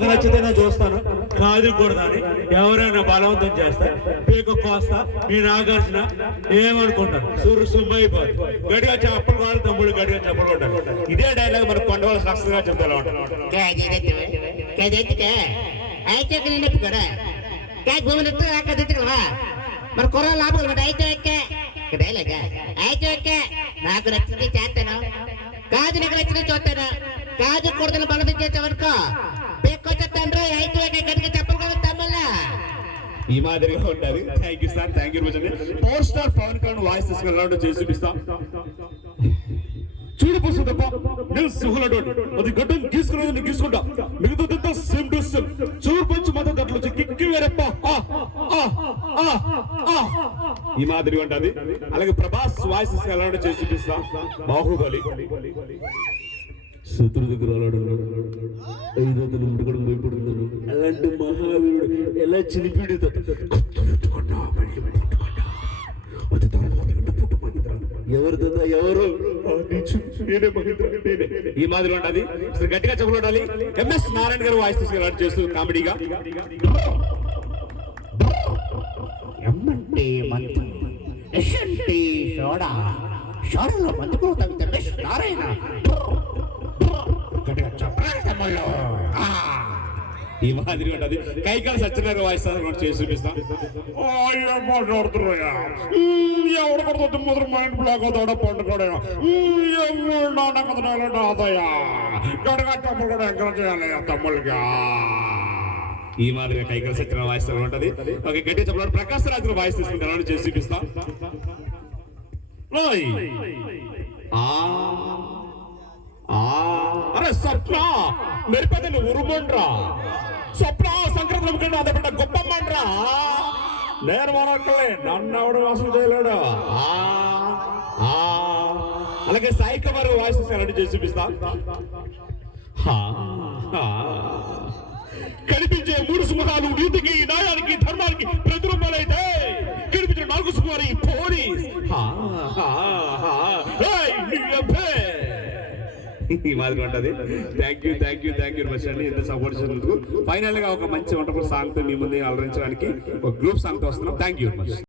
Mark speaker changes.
Speaker 1: నాకు నచ్చితే నేను చూస్తాను అని ఎవరైనా బలవంతం చేస్తే. మీకు కోస్తా. మీ నాగార్జున ఏమనుకుంటారు సూర్యు సుబ్బైపోయి గడిగా చెప్పలు కూడా తమ్ముడు గడిగా చెప్పలు కూడా ఇదే డైలాగ్ మనకు కొండవాళ్ళ
Speaker 2: సక్సెస్గా చెప్తాను అయితే కూడా భూములు మరి అయితే ఎక్కే డైలాగ్ అయితే ఎక్కే నాకు నచ్చింది చేస్తాను. కాదు నీకు నచ్చింది చూస్తాను. కాదు కూడదని బలం చేసేవనుకో. పేకొచ్చేస్తాను అయితే గట్టిగా చెప్పరు కదా తమ్మల్లా
Speaker 1: ఈ మాదిరిగా ఉండాలి. Thank you sir thank you అండి power star Pawan Kalyan voice తీసుకుని రౌండ్ చేసి చూపిస్తాం చూడు పుస్తకం తప్ప. నేను సుహలటువంటి అది గడ్డం గీసుకునేది నేను గీసుకుంటా. మిగతాదంతా సేమ్ టు సేమ్ చూడు పంచి మత దాంట్లో వచ్చి కిక్కి వేరప్ప ఈ మాదిరి ఉంటుంది అలాగే ప్రభాస్ వాయిస్ తీసుకుని రౌండ్ చేసి చూపిస్తాం బాహుబలి. శత్రు దగ్గర అలాడున్నాడు ఐదు వందల ముడుగడం భయపడుతున్నాను. అలాంటి మహావీరుడు ఎలా చిలిపిడి ఎవరు దందా ఎవరు? ఈ మాదిరి ఉండాలి. గట్టిగా చెప్పాలి ఎంఎస్ నారాయణ గారు వాయిస్ తీసుకెళ్ళాడు చేస్తూ కామెడీగా.
Speaker 2: ఎమ్మంటే మంత్రి ఎస్ అంటే సోడా. సోడాలో మందు కూడా తగ్గుతాడు నారాయణ. గట్టిగా చెప్పాలి తమ్ముళ్ళు?
Speaker 1: ఈ మాదిరి ఉంటది. కైకాల సత్యనారాయణ వాయిస్ కూడా చేసి చూపిస్తాం.
Speaker 3: మాట్లాడుతున్నాయా? ఎవడు మైండ్ బ్లాక్ అవుతాడో కూడా ఎంకరేజ్ చేయాలి తమ్ముళ్ళగా.
Speaker 1: ఈ మాదిరిగా కైకాల సత్యనారాయణ వాయిస్ ఉంటది. ఒక గట్టి చెప్పడం ప్రకాశ్ రాజు వాయిస్ తీసుకుంటాను చేసి చూపిస్తాం. ఓయ్. ఆ ఆ అరే స్వప్న మెరిపదని ఉరుమండ్రా. స్వప్న సంక్రాంతి కంటే అదే బిడ్డ గొప్పమ్మండ్రా. నేను మనక్కలే నన్ను ఎవడు మోసం చేయలేడు. అలాగే సాయి కమర్ వాయిస్ సెలెక్ట్ చేసి చూపిస్తా. కనిపించే మూడు సింహాలు నీతికి న్యాయానికి ధర్మానికి ప్రతిరూపాలైతే కనిపించిన నాలుగు సింహాలు ఈ పోలీస్ ఈ మాదిరి ఉంటుంది. Thank you thank you thank you much అండి. ఎంత సపోర్ట్ చేసినందుకు. ఫైనల్గా ఒక మంచి వండర్ఫుల్ సాంగ్తో మీ ముందు అలరించడానికి ఒక గ్రూప్ సాంగ్తో వస్తున్నాం. Thank you much